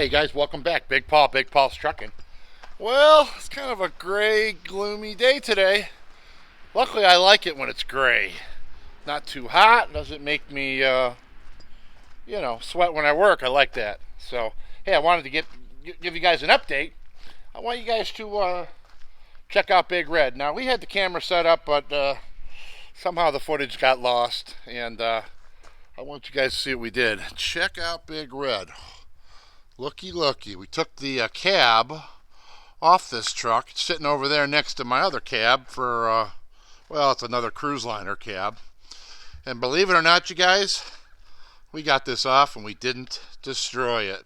Hey guys, welcome back. Big Paul's Trucking. Well, it's kind of a gray, gloomy day today. Luckily, I like it when it's gray. Not too hot, doesn't make me, sweat when I work. I like that. So, hey, I wanted to give you guys an update. I want you guys to check out Big Red. Now, we had the camera set up, but somehow the footage got lost, and I want you guys to see what we did. Check out Big Red. Looky, looky. We took the cab off this truck. It's sitting over there next to my other cab for, it's another cruise liner cab. And believe it or not, you guys, we got this off and we didn't destroy it.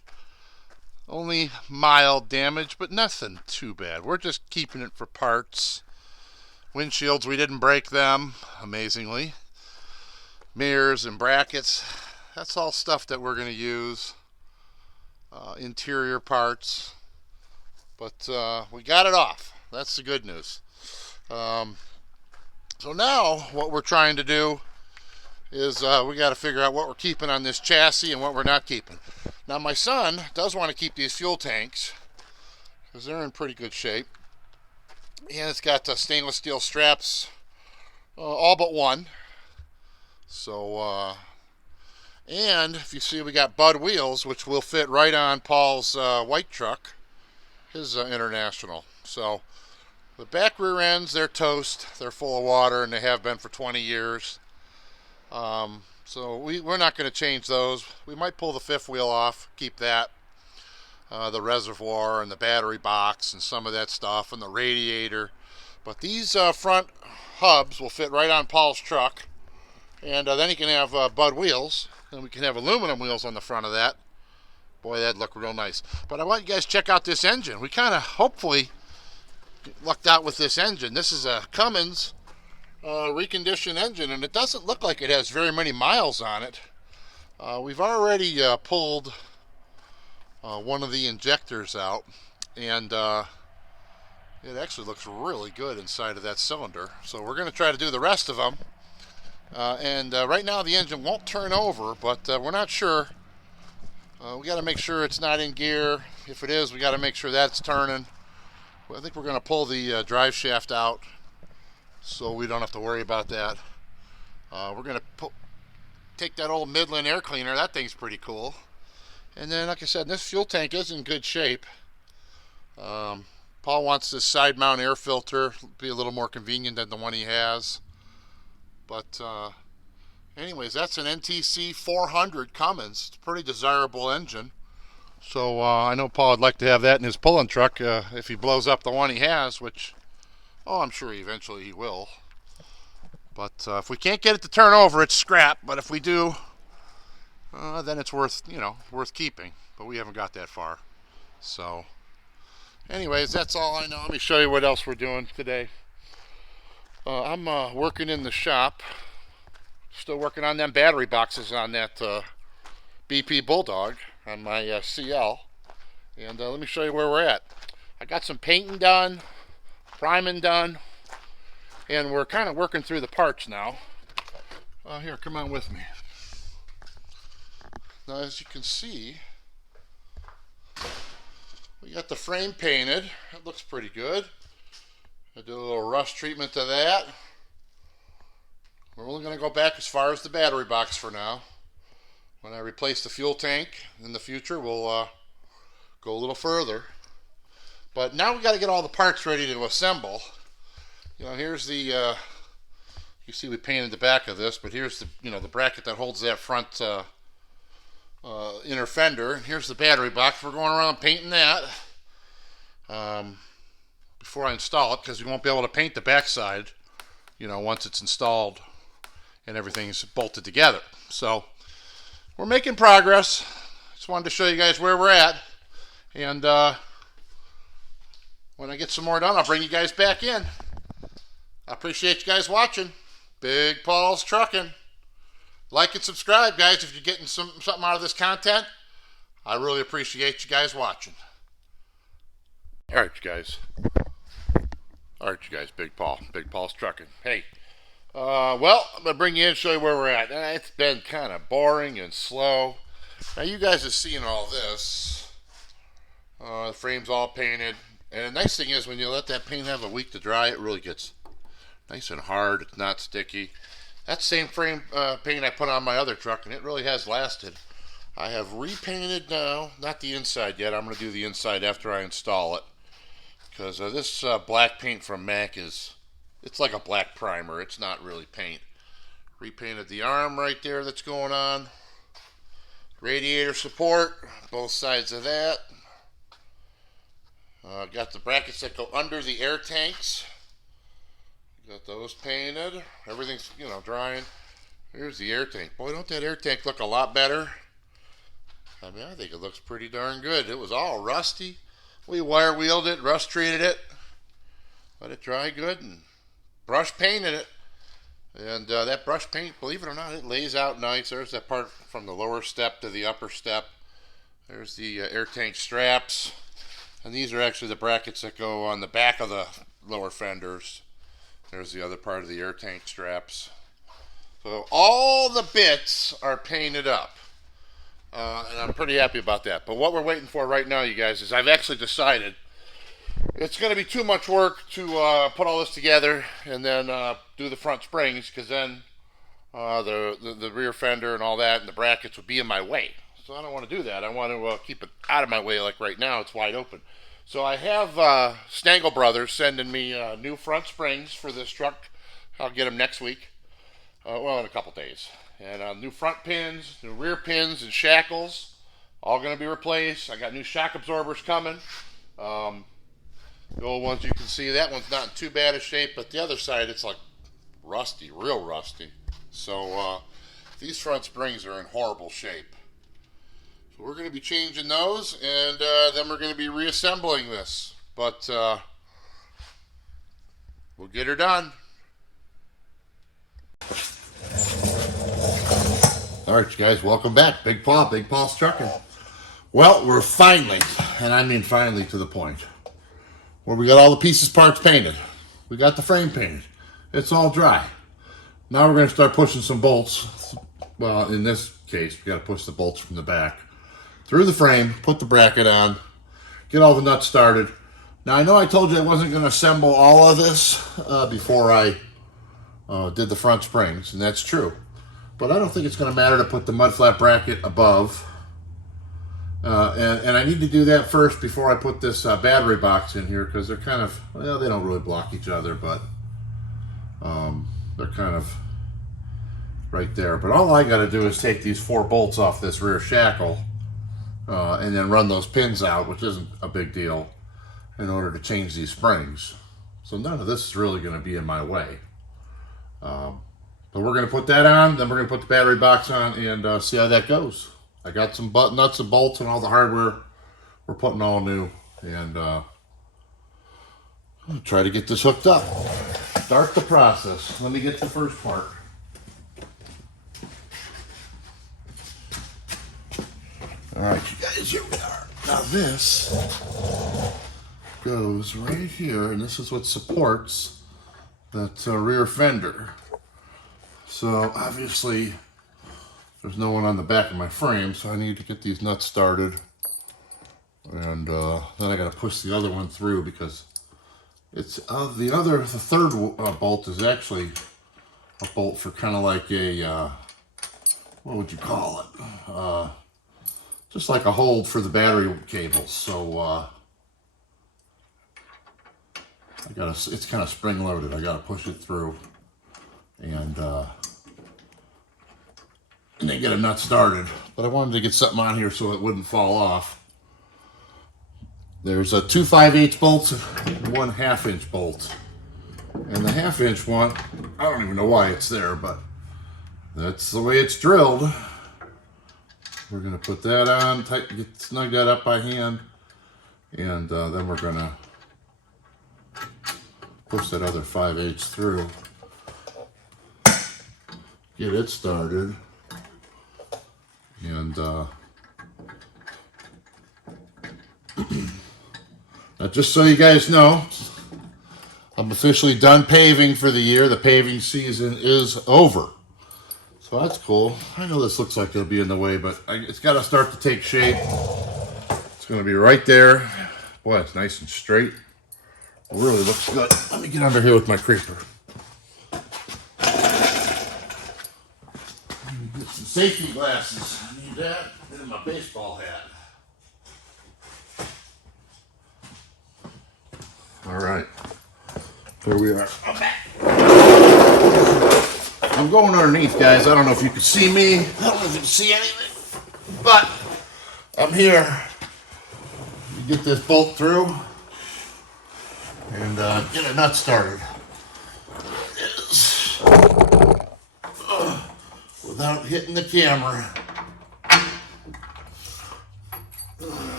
Only mild damage, but nothing too bad. We're just keeping it for parts. Windshields, we didn't break them, amazingly. Mirrors and brackets, that's all stuff that we're going to use. Interior parts, but we got it off. That's the good news. So now what we're trying to do is we got to figure out what we're keeping on this chassis and what we're not keeping. Now my son does want to keep these fuel tanks because they're in pretty good shape, and it's got stainless steel straps, all but one. So and if you see, we got Bud wheels, which will fit right on Paul's white truck, his International. So the back rear ends, they're toast. They're full of water, and they have been for 20 years. So we're not going to change those. We might pull the fifth wheel off, keep that, the reservoir and the battery box and some of that stuff, and the radiator. But these front hubs will fit right on Paul's truck. And then he can have Bud wheels, and we can have aluminum wheels on the front of that. Boy, that'd look real nice. But I want you guys to check out this engine. We kind of hopefully lucked out with this engine. This is a Cummins reconditioned engine, and it doesn't look like it has very many miles on it. We've already pulled one of the injectors out, and it actually looks really good inside of that cylinder. So we're going to try to do the rest of them. Right now the engine won't turn over, but we're not sure. We got to make sure it's not in gear. If it is, we got to make sure that's turning. I think we're going to pull the drive shaft out so we don't have to worry about that. We're going to take that old Midland air cleaner. That thing's pretty cool. And then, like I said, this fuel tank is in good shape. Paul wants this side mount air filter. It'll be a little more convenient than the one he has. But anyways, that's an NTC 400 Cummins. It's a pretty desirable engine. So I know Paul would like to have that in his pulling truck if he blows up the one he has, which, I'm sure eventually he will. But if we can't get it to turn over, it's scrap. But if we do, then it's worth keeping. But we haven't got that far. So anyways, that's all I know. Let me show you what else we're doing today. I'm working in the shop, still working on them battery boxes on that BP Bulldog on my CL. And let me show you where we're at. I got some painting done, priming done, and we're kind of working through the parts now. Here, come on with me. Now, as you can see, we got the frame painted. It looks pretty good. I did a little rust treatment to that. We're only going to go back as far as the battery box for now. When I replace the fuel tank in the future, we'll go a little further. But now we got to get all the parts ready to assemble. Here's the, you see we painted the back of this, but here's the, the bracket that holds that front inner fender. And here's the battery box. We're going around painting that. Before I install it, because we won't be able to paint the backside, once it's installed and everything's bolted together. So we're making progress. Just wanted to show you guys where we're at, and when I get some more done, I'll bring you guys back in. I appreciate you guys watching. Big Paul's Trucking. Like and subscribe, guys, if you're getting something out of this content. I really appreciate you guys watching. All right, you guys. Big Paul's Trucking. Hey, well, I'm going to bring you in and show you where we're at. It's been kind of boring and slow. Now, you guys have seen all this. The frame's all painted. And the nice thing is when you let that paint have a week to dry, it really gets nice and hard. It's not sticky. That same frame paint I put on my other truck, and it really has lasted. I have repainted now, not the inside yet. I'm going to do the inside after I install it. Because this black paint from Mack it's like a black primer. It's not really paint. Repainted the arm right there that's going on. Radiator support, both sides of that. Got the brackets that go under the air tanks. Got those painted. Everything's, drying. Here's the air tank. Boy, don't that air tank look a lot better? I mean, I think it looks pretty darn good. It was all rusty. We wire wheeled it, rust treated it, let it dry good, and brush painted it. And that brush paint, believe it or not, it lays out nice. There's that part from the lower step to the upper step. There's the air tank straps. And these are actually the brackets that go on the back of the lower fenders. There's the other part of the air tank straps. So all the bits are painted up. And I'm pretty happy about that. But what we're waiting for right now, you guys, is I've actually decided it's going to be too much work to put all this together and then do the front springs, because then the rear fender and all that and the brackets would be in my way. So I don't want to do that. I want to keep it out of my way. Like right now, it's wide open. So I have Stangle Brothers sending me new front springs for this truck. I'll get them next week. Well, in a couple days. And new front pins, new rear pins, and shackles. All going to be replaced. I got new shock absorbers coming. The old ones, you can see, that one's not in too bad a shape, but the other side, it's like rusty, real rusty. So these front springs are in horrible shape. So we're going to be changing those, and then we're going to be reassembling this. But we'll get her done. All right, you guys, welcome back. Big Paul's Trucking. Well, we're finally, and I mean finally to the point, where we got all the pieces, parts painted. We got the frame painted. It's all dry. Now we're going to start pushing some bolts. Well, in this case, we got to push the bolts from the back through the frame, put the bracket on, get all the nuts started. Now, I know I told you I wasn't going to assemble all of this before I did the front springs, and that's true. But I don't think it's going to matter to put the mud flap bracket above. And I need to do that first before I put this battery box in here, because they're kind of, well, they don't really block each other, but they're kind of right there. But all I got to do is take these 4 bolts off this rear shackle and then run those pins out, which isn't a big deal, in order to change these springs. So none of this is really going to be in my way. But we're going to put that on, then we're going to put the battery box on and see how that goes. I got some nuts and bolts and all the hardware. We're putting all new, and I'll try to get this hooked up. Start the process. Let me get to the first part. All right, you guys, here we are. Now this goes right here, and this is what supports that rear fender. So obviously there's no one on the back of my frame, so I need to get these nuts started, and then I got to push the other one through, because it's the third bolt is actually a bolt for kind of like a what would you call it? Just like a hold for the battery cables. So it's kind of spring loaded. I gotta push it through and then get a nut started. But I wanted to get something on here so it wouldn't fall off. There's 2 5/8 bolts and 1 1/2 inch bolt. And the 1/2 inch one, I don't even know why it's there, but that's the way it's drilled. We're gonna put that on, snug that up by hand, and then we're gonna push that other 5/8 through, get it started, and now just so you guys know, I'm officially done paving for the year. The paving season is over. So that's cool. I know this looks like it'll be in the way, but it's got to start to take shape. It's going to be right there. Boy, it's nice and straight. It really looks good. Let me get under here with my creeper. Get some safety glasses. I need that. And my baseball hat. All right. There we are. Okay. I'm going underneath, guys. I don't know if you can see me. I don't know if you can see anything. But I'm here. You get this bolt through and get a nut started. Without hitting the camera.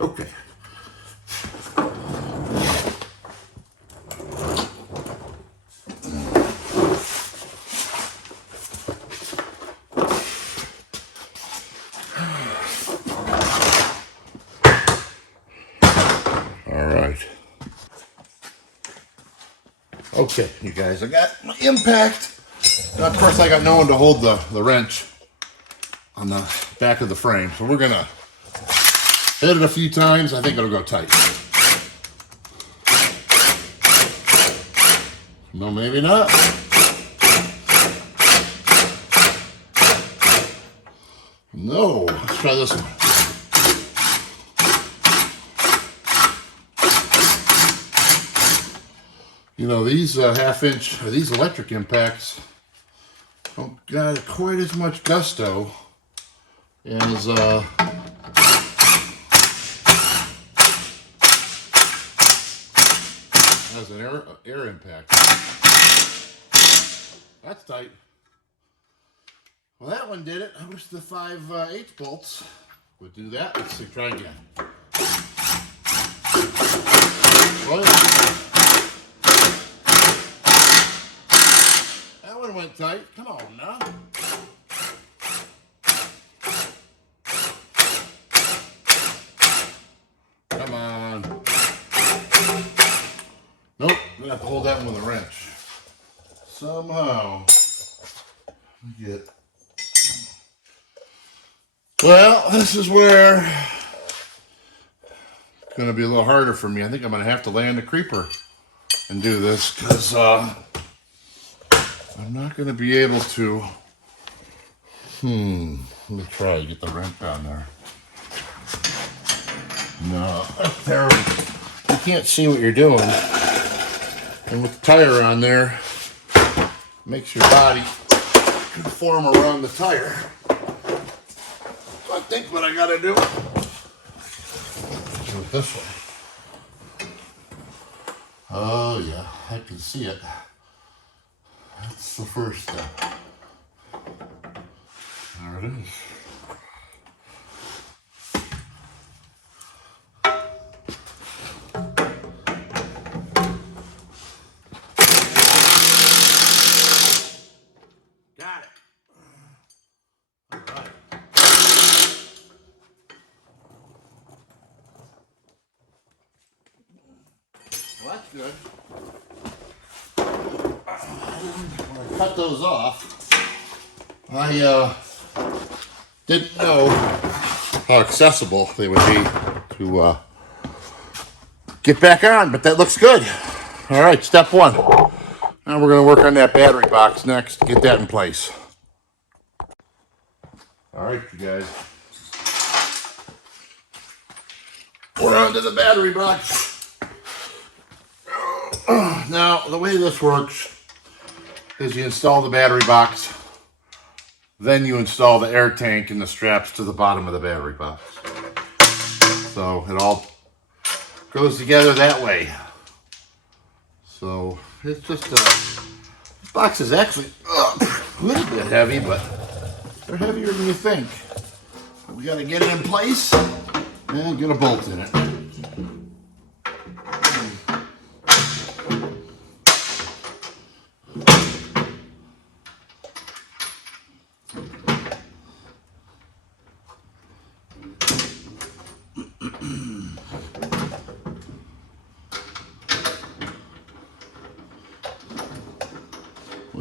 Okay. All right. Okay, you guys, I got my impact. Now, of course, I got no one to hold the wrench on the back of the frame, so we're gonna hit it a few times. I think it'll go tight. No, maybe not. No, let's try this one. You know, these half-inch, these electric impacts don't got quite as much gusto as an air impact. That's tight. Well, that one did it. I wish the 5/8 bolts would do that. Let's see, try again. Well, that one went tight. Come on now. Come on. Nope, I'm gonna have to hold that one with a wrench. Somehow. Get. Well, this is where it's gonna be a little harder for me. I think I'm gonna have to land the creeper and do this because I'm not gonna be able to. Let me try to get the wrench down there. No, that's terrible. You can't see what you're doing. And with the tire on there, it makes your body conform around the tire. So I think what I gotta do it this way. Oh yeah, I can see it. That's the first step. There it is. Got it. All right. Well, that's good. When I cut those off, I didn't know how accessible they would be to get back on, but that looks good. All right, step one. Now we're going to work on that battery box next, get that in place. All right, you guys. We're on to the battery box. Now, the way this works is you install the battery box, then you install the air tank and the straps to the bottom of the battery box. So it all goes together that way. So it's just this box is actually a little bit heavy, but they're heavier than you think. We got to get it in place and get a bolt in it.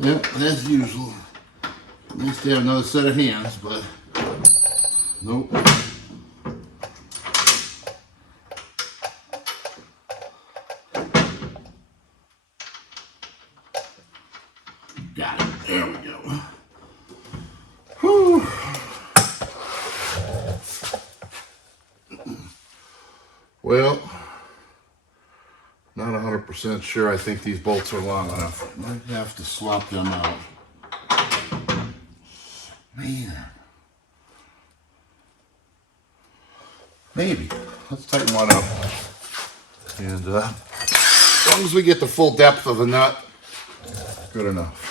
Yep, as usual. Nice to have another set of hands, but nope. Got it. There we go. Whew. Well, not 100% sure. I think these bolts are long enough. Might have to swap them out. Man. Maybe. Let's tighten one up. And as long as we get the full depth of the nut, good enough.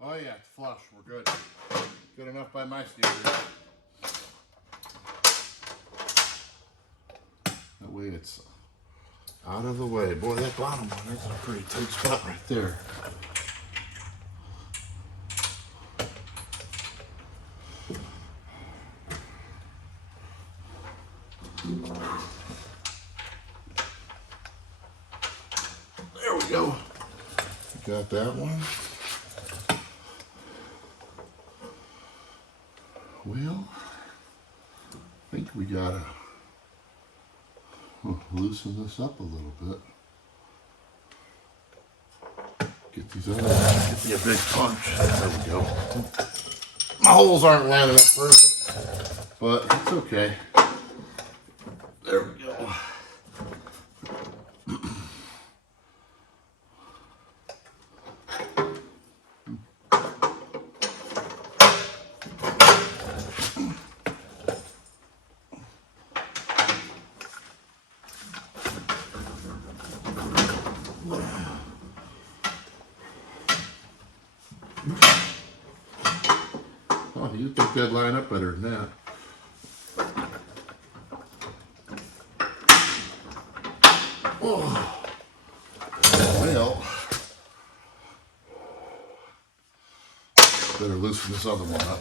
Oh yeah, it's flush. We're good. Good enough by my standards. That way it's out of the way. Boy, that bottom one, that's a pretty tight spot right there. There we go. Got that one. Well, I think we gotta loosen this up a little bit. Get these other ones. Get me a big punch. There we go. My holes aren't lining up perfect, but it's okay. There we go. Oh, you think that'd line up better than that. Oh. Well, better loosen this other one up.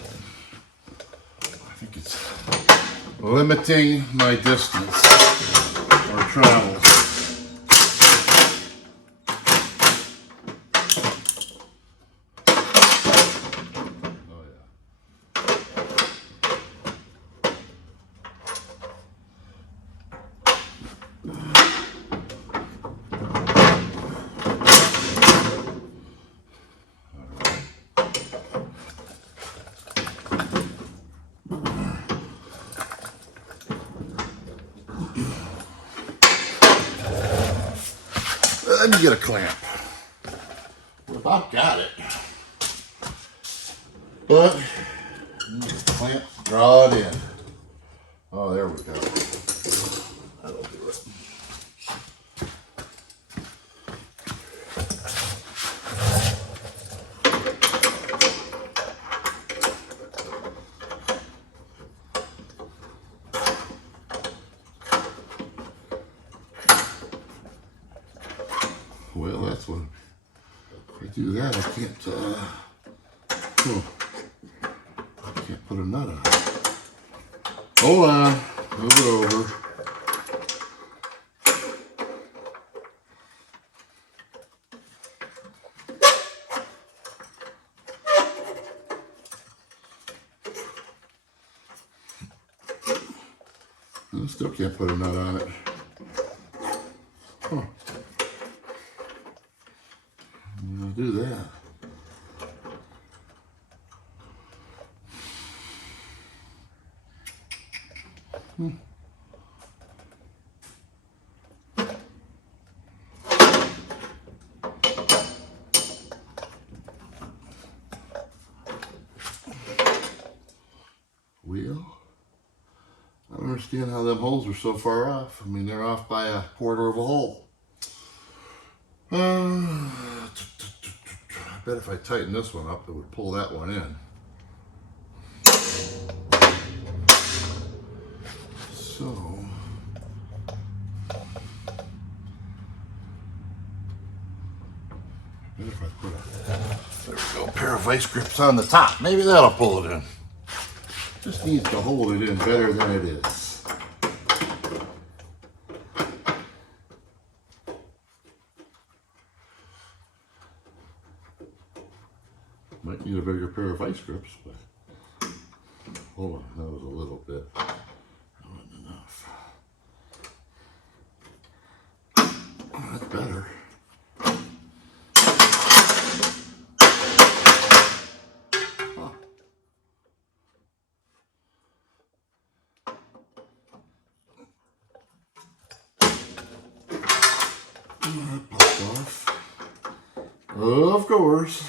I think it's limiting my distance or travel. Let me get a clamp. We about got it. But, clamp, draw it in. Oh, there we go. That'll do it. Well, that's what, if I do that, I can't, I can't put a nut on it. Hold on, move it over. I still can't put a nut on it. Huh. I'm gonna do that. Well, I don't understand how them holes are so far off. I mean, they're off by a quarter of a hole. I bet if I tighten this one up, it would pull that one in. So, I bet if I put a, there we go, pair of vice grips on the top, maybe that'll pull it in. Just needs to hold it in better than it is. Might need a bigger pair of vice grips, but hold on, that was a little bit. That wasn't enough. Oh, that's better. Huh. That popped off. Of course.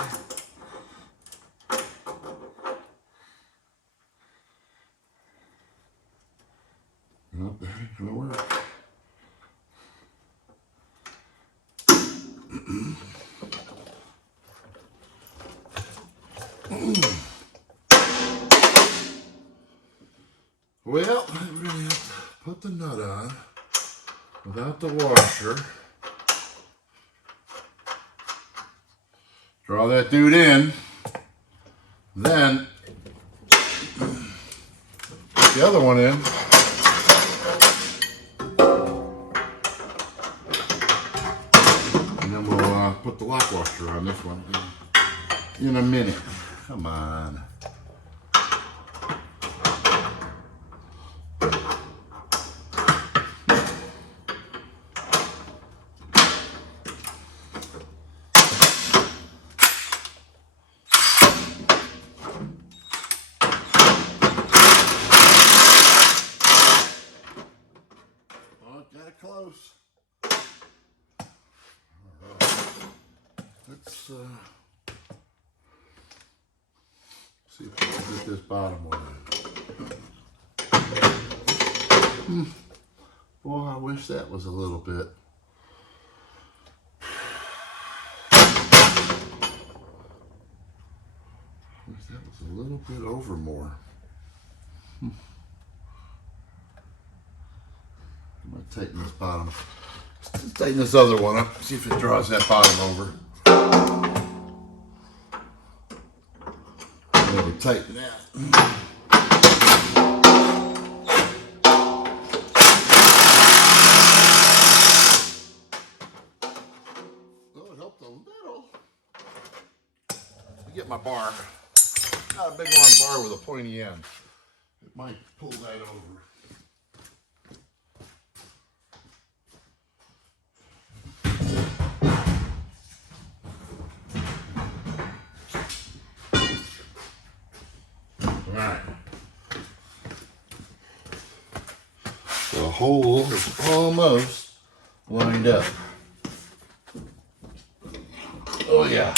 Nope, that ain't gonna work. Well, we're gonna have to put the nut on without the washer. Draw that dude in. Then put the other one in. And then we'll put the lock washer on this one in a minute. Come on. Close. All right. Let's see if we can get this bottom one in. Boy, I wish that was a little bit. Wish that was a little bit over more. I'm going to tighten this bottom. Let's tighten this other one up, see if it draws that bottom over. Maybe tighten that. Oh, it helped a little. Let me get my bar. Not a big long bar with a pointy end. It might pull that over. Alright. The hole is almost lined up. Oh yeah.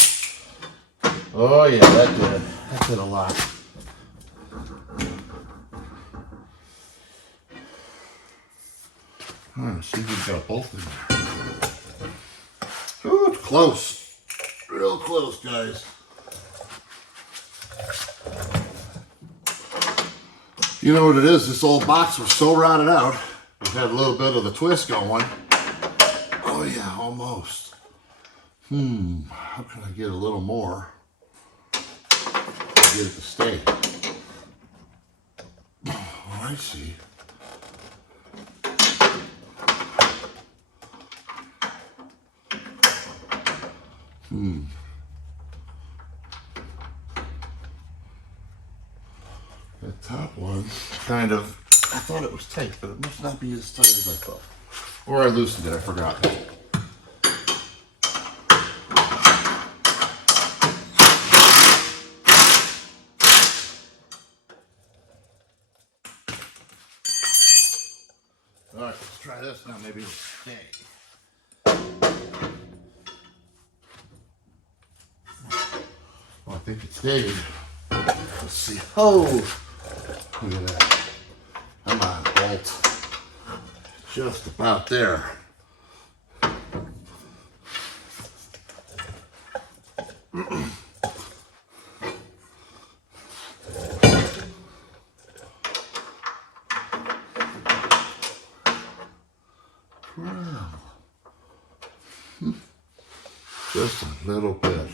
Oh yeah, that did a lot. Alright, see if we've got both in there. Ooh, it's close. Real close, guys. You know what it is? This old box was so rotted out. It had a little bit of the twist going. Oh yeah, almost. How can I get a little more? Get it to stay. Oh, I see. That top one, kind of, I thought it was tight, but it must not be as tight as I thought. Or I loosened it, I forgot. All right, let's try this now, maybe it'll stay. Well, I think it stayed. Let's see. Oh, look at that. Come on, bolt. Just about there. Wow. Just a little bit.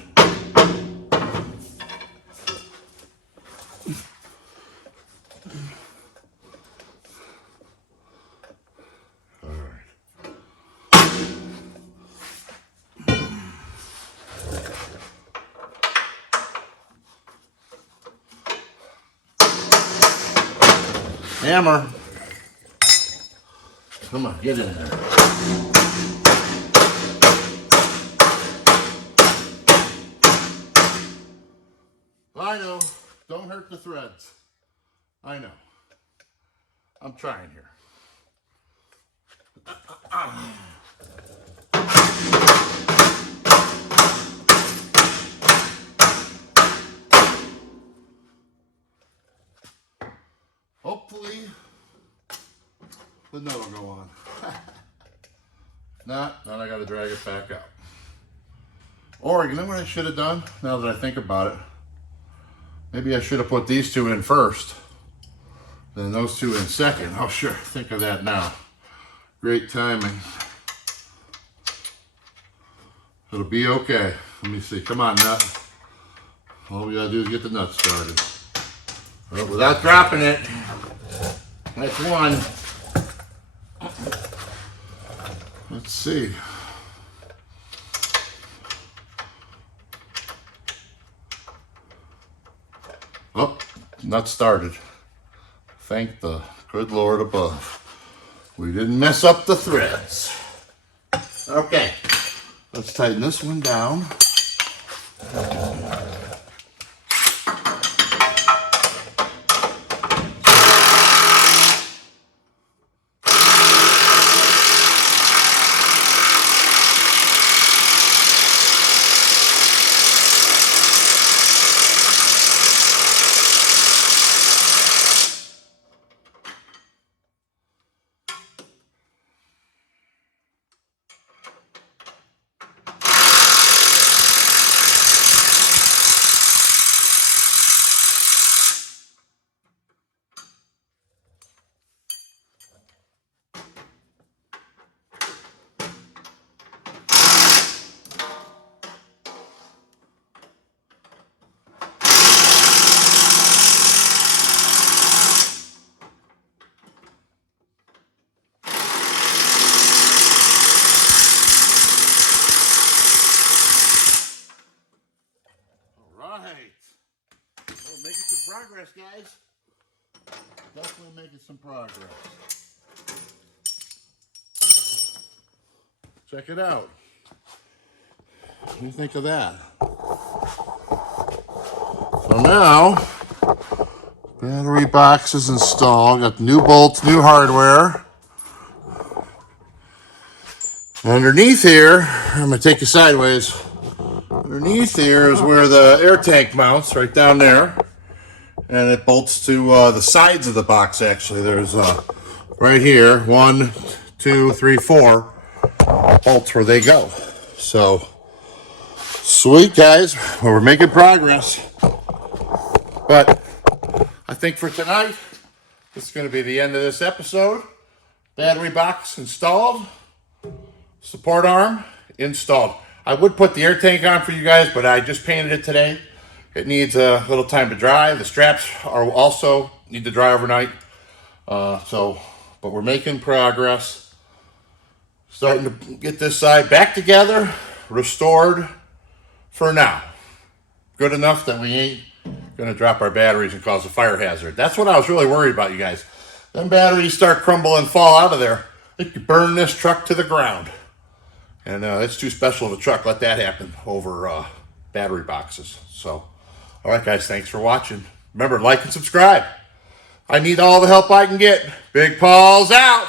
Hammer. Come on, get in there. I know. Don't hurt the threads. I know. I'm trying here. Hopefully, the nut will go on. If not, then I got to drag it back up. Or, you know what I should have done, now that I think about it? Maybe I should have put these two in first, then those two in second. Oh, sure, think of that now. Great timing. It'll be okay. Let me see. Come on, nut. All we gotta do is get the nut started. Well, without dropping it. That's one. Let's see. Oh, nut started. Thank the good Lord above. We didn't mess up the threads. Okay, let's tighten this one down. Making some progress, guys. Definitely making some progress. Check it out. What do you think of that? So now, battery box is installed. Got new bolts, new hardware. Underneath here, I'm going to take you sideways. Underneath here is where the air tank mounts, right down there. And it bolts to the sides of the box, actually. There's right here, 1, 2, 3, 4 bolts where they go. So, sweet, guys. We're making progress. But I think for tonight, this is going to be the end of this episode. Battery box installed. Support arm installed. I would put the air tank on for you guys, but I just painted it today. It needs a little time to dry. The straps are also need to dry overnight. But we're making progress. Starting to get this side back together, restored for now. Good enough that we ain't gonna drop our batteries and cause a fire hazard. That's what I was really worried about, you guys. Them batteries start crumbling and fall out of there, it could burn this truck to the ground. And it's too special of a truck. Let that happen over battery boxes. So, all right, guys, thanks for watching. Remember, like and subscribe. I need all the help I can get. Big Paul's out.